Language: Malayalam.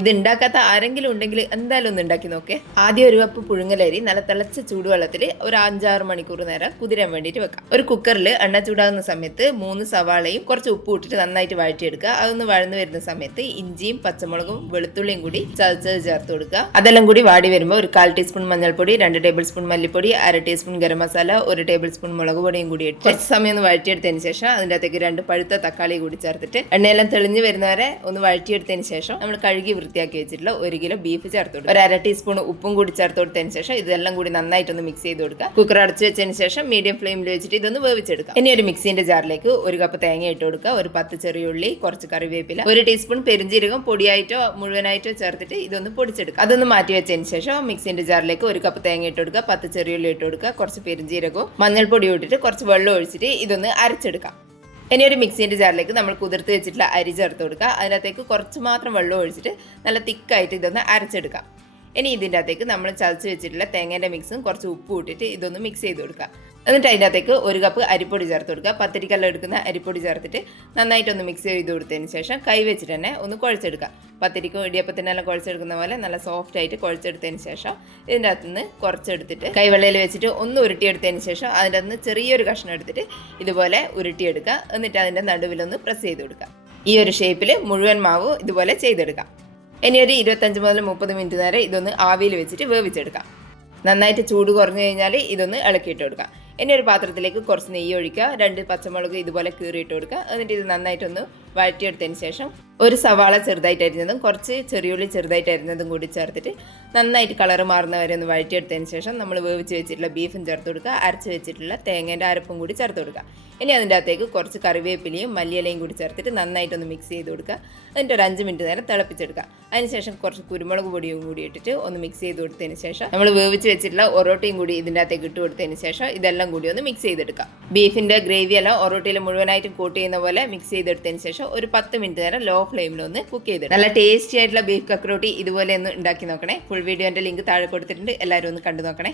ഇത് ഉണ്ടാക്കാത്ത ആരെങ്കിലും ഉണ്ടെങ്കിൽ എന്തായാലും ഒന്ന് ഉണ്ടാക്കി നോക്കേ. ആദ്യം ഒരു കപ്പ് പുഴുങ്ങലരി നല്ല തിളച്ച ചൂടുവെള്ളത്തിൽ ഒരു 5-6 മണിക്കൂർ നേരം കുതിരാൻ വേണ്ടിയിട്ട് വെക്കാം. ഒരു കുക്കറിൽ എണ്ണ ചൂടാകുന്ന സമയത്ത് 3 സവാളയും കുറച്ച് ഉപ്പ് ഇട്ടിട്ട് നന്നായിട്ട് വഴറ്റിയെടുക്കുക. അതൊന്ന് വഴന്നു വരുന്ന സമയത്ത് ഇഞ്ചിയും പച്ചമുളകും വെളുത്തുള്ളിയും കൂടി ചതച്ചത് ചേർത്ത് കൊടുക്കുക. അതെല്ലാം കൂടി വാടി വരുമ്പോൾ ഒരു 1/4 ടീസ്പൂൺ മഞ്ഞൾപ്പൊടി, 2 ടേബിൾ സ്പൂൺ മല്ലിപ്പൊടി, 1/2 teaspoon garam masala, 1 table spoon മുളക് പൊടിയും കൂടി ഇട്ട് കുറച്ച് സമയം ഒന്ന് വഴറ്റിയെടുത്തതിന് ശേഷം അതിൻ്റെ അകത്തേക്ക് 2 പഴുത്ത തക്കാളി കൂടി ചേർത്തിട്ട് എണ്ണയെല്ലാം തെളിഞ്ഞു വരുന്നവരെ ഒന്ന് വഴറ്റിയെടുത്തതിന് ശേഷം നമ്മൾ കഴുകി വൃത്തിയാക്കി വെച്ചിട്ടുള്ള 1 കിലോ ബീഫ് ചേർത്ത് കൊടുക്കുക. 1/2 ടീസ്പൂൺ ഉപ്പും കൂടി ചേർത്ത് കൊടുത്തതിന് ശേഷം ഇതെല്ലാം കൂടി നന്നായിട്ടൊന്ന് മിക്സ് ചെയ്ത് കൊടുക്കുക. കുക്കർ അടച്ചു വെച്ചതിന് ശേഷം മീഡിയം ഫ്ലെയിമിൽ വെച്ചിട്ട് ഇതൊന്ന് വേവിച്ചെടുക്കാം. ഇനി ഒരു മിക്സിന്റെ ജാറിലേക്ക് 1 കപ്പ് തേങ്ങ ഇട്ട് കൊടുക്കുക, ഒരു 10 ചെറിയ ഉള്ളി, കുറച്ച് കറിവേപ്പില, 1 ടീസ്പൂൺ പെരിഞ്ജീരകം പൊടിയായിട്ടോ മുഴുവനായിട്ടോ ചേർത്തിട്ട് ഇതൊന്ന് പൊടിച്ചെടുക്കുക. അതൊന്ന് മാറ്റി വെച്ചതിന് ശേഷം മിക്സിന്റെ ജാറിലേക്ക് 1 കപ്പ് തേങ്ങ ഇട്ട് കൊടുക്കുക, 10 ചെറിയ ഉള്ളി ഇട്ട് കൊടുക്കുക, കുറച്ച് പെരിഞ്ജീരകവും മഞ്ഞൾപ്പൊടി ഇട്ടിട്ട് കുറച്ച് വെള്ളം ഒഴിച്ചിട്ട് ഇതൊന്ന് അരച്ചെടുക്കാം. ഇനി ഒരു മിക്സിൻ്റെ ജാറിലേക്ക് നമ്മൾ കുതിർത്ത് വെച്ചിട്ടുള്ള അരി ചേർത്ത് കൊടുക്കുക. അതിനകത്തേക്ക് കുറച്ച് മാത്രം വെള്ളം ഒഴിച്ചിട്ട് നല്ല തിക്കായിട്ട് ഇതൊന്ന് അരച്ചെടുക്കാം. ഇനി ഇതിൻ്റെ അകത്തേക്ക് നമ്മൾ ചതച്ച് വെച്ചിട്ടുള്ള തേങ്ങേൻ്റെ മിക്സും കുറച്ച് ഉപ്പ് ഇട്ടിട്ട് ഇതൊന്ന് മിക്സ് ചെയ്ത് കൊടുക്കുക. എന്നിട്ട് അതിൻ്റെ അകത്തേക്ക് 1 കപ്പ് അരിപ്പൊടി ചേർത്ത് കൊടുക്കുക. പത്തിരിക്കെല്ലാം എടുക്കുന്ന അരിപ്പൊടി ചേർത്തിട്ട് നന്നായിട്ടൊന്ന് മിക്സ് ചെയ്ത് കൊടുത്തതിന് ശേഷം കൈ വെച്ചിട്ട് തന്നെ ഒന്ന് കുഴച്ചെടുക്കുക. പത്തിരിക്കും ഇടിയപ്പത്തിനെല്ലാം കുഴച്ചെടുക്കുന്ന പോലെ നല്ല സോഫ്റ്റ് ആയിട്ട് കുഴച്ചെടുത്തതിന് ശേഷം ഇതിൻ്റെ അകത്തുനിന്ന് കുറച്ചെടുത്തിട്ട് കൈവെള്ളയിൽ വെച്ചിട്ട് ഒന്ന് ഉരുട്ടിയെടുത്തതിന് ശേഷം അതിൻ്റെ അകത്ത് ചെറിയൊരു കഷ്ണം എടുത്തിട്ട് ഇതുപോലെ ഉരുട്ടിയെടുക്കുക. എന്നിട്ട് അതിൻ്റെ നടുവിലൊന്ന് പ്രസ് ചെയ്ത് കൊടുക്കുക. ഈ ഒരു ഷേപ്പിൽ മുഴുവൻ മാവ് ഇതുപോലെ ചെയ്തെടുക്കാം. ഇനി ഒരു 25 മുതൽ 30 മിനിറ്റ് നേരം ഇതൊന്ന് ആവിയിൽ വെച്ചിട്ട് വേവിച്ചെടുക്കാം. നന്നായിട്ട് ചൂട് കുറഞ്ഞു കഴിഞ്ഞാൽ ഇതൊന്ന് ഇളക്കിയിട്ട് കൊടുക്കാം. ഇനി ഒരു പാത്രത്തിലേക്ക് കുറച്ച് നെയ്യ് ഒഴിക്കുക, 2 പച്ചമുളക് ഇതുപോലെ കീറിയിട്ട് കൊടുക്കുക. എന്നിട്ട് ഇത് നന്നായിട്ടൊന്ന് വഴറ്റിയെടുത്തതിന് ശേഷം ഒരു സവാള ചെറുതായിട്ട് അരിഞ്ഞതും കുറച്ച് ചെറിയുള്ളി ചെറുതായിട്ട് അരിഞ്ഞതും കൂടി ചേർത്തിട്ട് നന്നായിട്ട് കളറ് മാറുന്ന വരെ ഒന്ന് വഴറ്റിയെടുത്തതിന് ശേഷം നമ്മൾ വേവിച്ച് വെച്ചിട്ടുള്ള ബീഫും ചേർത്ത് കൊടുക്കുക, അരച്ച് വെച്ചിട്ടുള്ള തേങ്ങേൻ്റെ അരപ്പും കൂടി ചേർത്ത് കൊടുക്കുക. ഇനി അതിൻ്റെ അകത്തേക്ക് കുറച്ച് കറിവേപ്പിലയും മല്ലിയിലയും കൂടി ചേർത്തിട്ട് നന്നായിട്ടൊന്ന് മിക്സ് ചെയ്ത് കൊടുക്കുക. എന്നിട്ട് ഒരു 5 മിനിറ്റ് നേരം തിളപ്പിച്ചെടുക്കുക. അതിനുശേഷം കുറച്ച് കുരുമുളക് പൊടിയും കൂടി ഇട്ടിട്ട് ഒന്ന് മിക്സ് ചെയ്ത് കൊടുത്തതിന് ശേഷം നമ്മൾ വേവിച്ച് വെച്ചിട്ടുള്ള ഒറോട്ടയും കൂടി ഇതിൻ്റെ അകത്തേക്ക് ഇട്ട് കൊടുത്തതിന് ശേഷം ഇതെല്ലാം കൂടി ഒന്ന് മിക്സ് ചെയ്തെടുക്കാം. ബീഫിൻ്റെ ഗ്രേവി എല്ലാം ഒറോട്ടയിൽ മുഴുവനായിട്ട് കൂട്ട് ചെയ്യുന്ന പോലെ മിക്സ് ചെയ്തെടുത്തതിന് ശേഷം ഒരു 10 മിനിറ്റ് നേരം ലോ ഫ്ലെയിമിൽ ഒന്ന് കുക്ക് ചെയ്ത് നല്ല ടേസ്റ്റി ആയിട്ടുള്ള ബീഫ് കക്രോട്ടി ഇതുപോലെ ഒന്ന് ഉണ്ടാക്കി നോക്കണേ. ഫുൾ വീഡിയോൻ്റെ ലിങ്ക് താഴെ കൊടുത്തിട്ടുണ്ട്, എല്ലാവരും ഒന്ന് കണ്ടു നോക്കണേ.